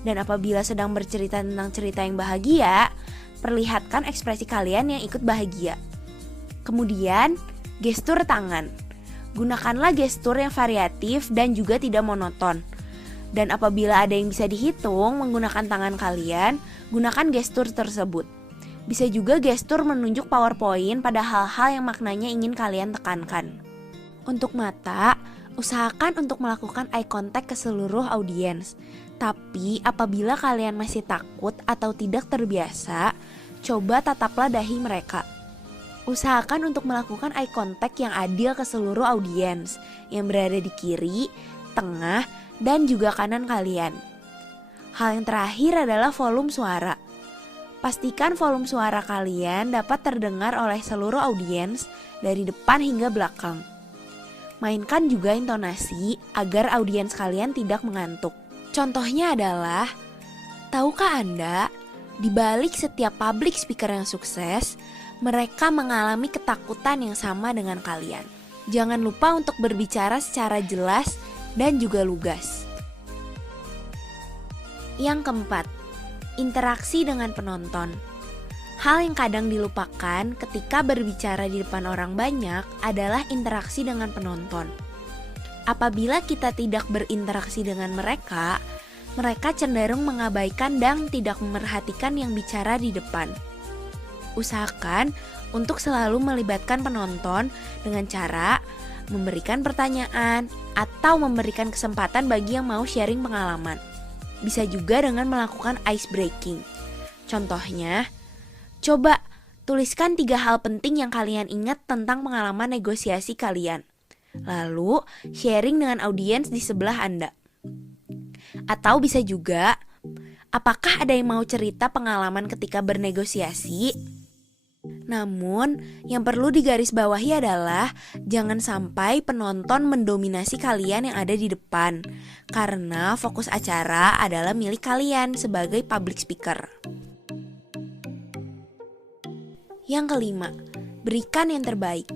Dan apabila sedang bercerita tentang cerita yang bahagia, perlihatkan ekspresi kalian yang ikut bahagia. Kemudian, gestur tangan. Gunakanlah gestur yang variatif dan juga tidak monoton. Dan apabila ada yang bisa dihitung menggunakan tangan kalian, gunakan gestur tersebut. Bisa juga gestur menunjuk PowerPoint pada hal-hal yang maknanya ingin kalian tekankan. Untuk mata, usahakan untuk melakukan eye contact ke seluruh audiens. Tapi apabila kalian masih takut atau tidak terbiasa, coba tataplah dahi mereka. Usahakan untuk melakukan eye contact yang adil ke seluruh audiens yang berada di kiri, tengah, dan juga kanan kalian. Hal yang terakhir adalah volume suara. Pastikan volume suara kalian dapat terdengar oleh seluruh audiens dari depan hingga belakang. Mainkan juga intonasi agar audiens kalian tidak mengantuk. Contohnya adalah, tahukah Anda, di balik setiap public speaker yang sukses, mereka mengalami ketakutan yang sama dengan kalian. Jangan lupa untuk berbicara secara jelas dan juga lugas. Yang keempat, interaksi dengan penonton. Hal yang kadang dilupakan ketika berbicara di depan orang banyak adalah interaksi dengan penonton. Apabila kita tidak berinteraksi dengan mereka, mereka cenderung mengabaikan dan tidak memerhatikan yang bicara di depan. Usahakan untuk selalu melibatkan penonton dengan cara memberikan pertanyaan atau memberikan kesempatan bagi yang mau sharing pengalaman. Bisa juga dengan melakukan ice breaking. Contohnya, coba tuliskan 3 hal penting yang kalian ingat tentang pengalaman negosiasi kalian. Lalu, sharing dengan audiens di sebelah Anda. Atau bisa juga, apakah ada yang mau cerita pengalaman ketika bernegosiasi? Namun, yang perlu digarisbawahi adalah jangan sampai penonton mendominasi kalian yang ada di depan, karena fokus acara adalah milik kalian sebagai public speaker. Yang kelima, berikan yang terbaik.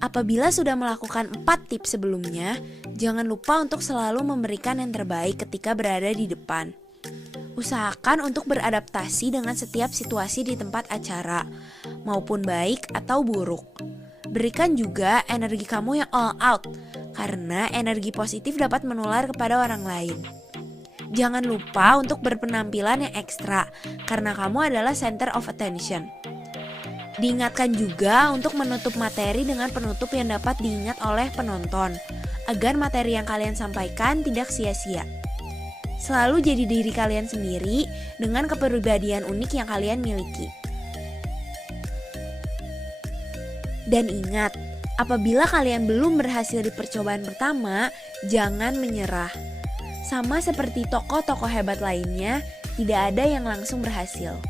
Apabila sudah melakukan 4 tips sebelumnya, jangan lupa untuk selalu memberikan yang terbaik ketika berada di depan. Usahakan untuk beradaptasi dengan setiap situasi di tempat acara, maupun baik atau buruk. Berikan juga energi kamu yang all out, karena energi positif dapat menular kepada orang lain. Jangan lupa untuk berpenampilan yang ekstra, karena kamu adalah center of attention. Diingatkan juga untuk menutup materi dengan penutup yang dapat diingat oleh penonton, agar materi yang kalian sampaikan tidak sia-sia. Selalu jadi diri kalian sendiri dengan kepribadian unik yang kalian miliki. Dan ingat, apabila kalian belum berhasil di percobaan pertama, jangan menyerah. Sama seperti tokoh-tokoh hebat lainnya, tidak ada yang langsung berhasil.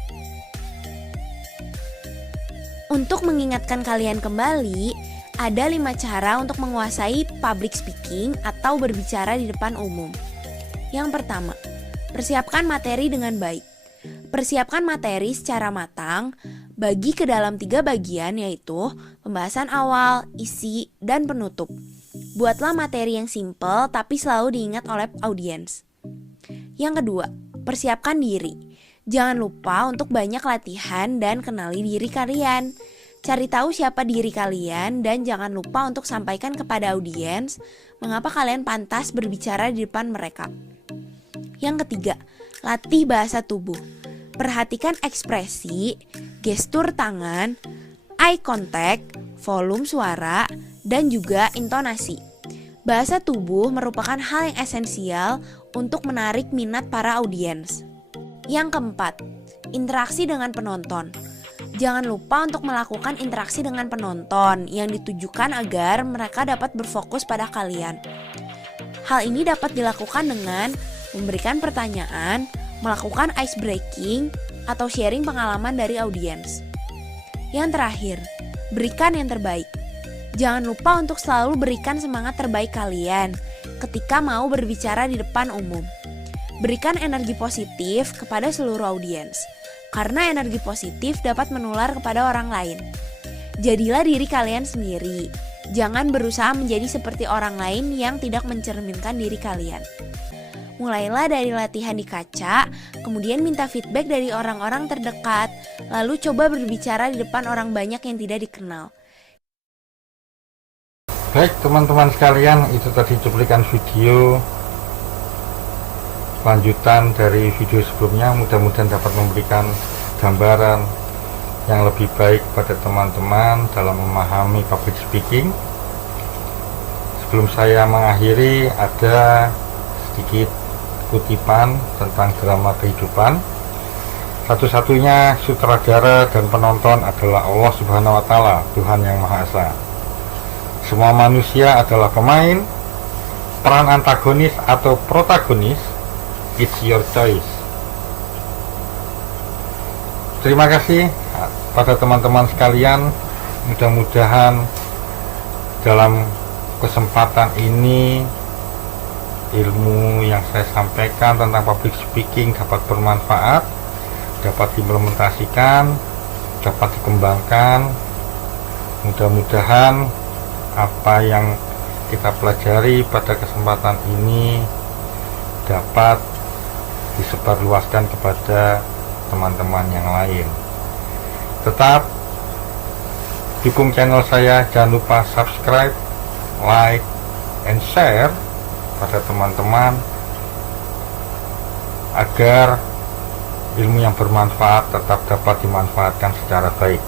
Untuk mengingatkan kalian kembali, ada 5 cara untuk menguasai public speaking atau berbicara di depan umum. Yang pertama, persiapkan materi dengan baik. Persiapkan materi secara matang, bagi ke dalam 3 bagian, yaitu pembahasan awal, isi, dan penutup. Buatlah materi yang simple tapi selalu diingat oleh audiens. Yang kedua, persiapkan diri. Jangan lupa untuk banyak latihan dan kenali diri kalian. Cari tahu siapa diri kalian dan jangan lupa untuk sampaikan kepada audiens mengapa kalian pantas berbicara di depan mereka. Yang ketiga, latih bahasa tubuh. Perhatikan ekspresi, gestur tangan, eye contact, volume suara, dan juga intonasi. Bahasa tubuh merupakan hal yang esensial untuk menarik minat para audiens. Yang keempat, interaksi dengan penonton. Jangan lupa untuk melakukan interaksi dengan penonton yang ditujukan agar mereka dapat berfokus pada kalian. Hal ini dapat dilakukan dengan memberikan pertanyaan, melakukan ice breaking, atau sharing pengalaman dari audiens. Yang terakhir, berikan yang terbaik. Jangan lupa untuk selalu berikan semangat terbaik kalian ketika mau berbicara di depan umum. Berikan energi positif kepada seluruh audiens, karena energi positif dapat menular kepada orang lain. Jadilah diri kalian sendiri. Jangan berusaha menjadi seperti orang lain yang tidak mencerminkan diri kalian. Mulailah dari latihan di kaca, kemudian minta feedback dari orang-orang terdekat, lalu coba berbicara di depan orang banyak yang tidak dikenal. Baik teman-teman sekalian, itu tadi cuplikan video lanjutan dari video sebelumnya. Mudah-mudahan dapat memberikan gambaran yang lebih baik pada teman-teman dalam memahami public speaking. Sebelum saya mengakhiri, ada sedikit kutipan tentang drama kehidupan. Satu-satunya sutradara dan penonton adalah Allah Subhanahu wa Ta'ala, Tuhan yang Maha Esa. Semua manusia adalah pemain. Peran antagonis atau protagonis, it's your choice. Terima kasih pada teman-teman sekalian. Mudah-mudahan dalam kesempatan ini ilmu yang saya sampaikan tentang public speaking dapat bermanfaat, dapat diimplementasikan, dapat dikembangkan. Mudah-mudahan apa yang kita pelajari pada kesempatan ini dapat disebarluaskan kepada teman-teman yang lain. Tetap dukung channel saya, jangan lupa subscribe, like, and share pada teman-teman agar ilmu yang bermanfaat tetap dapat dimanfaatkan secara baik.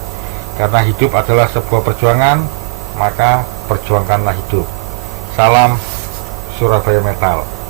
Karena hidup adalah sebuah perjuangan, maka perjuangkanlah hidup. Salam Surabaya Metal.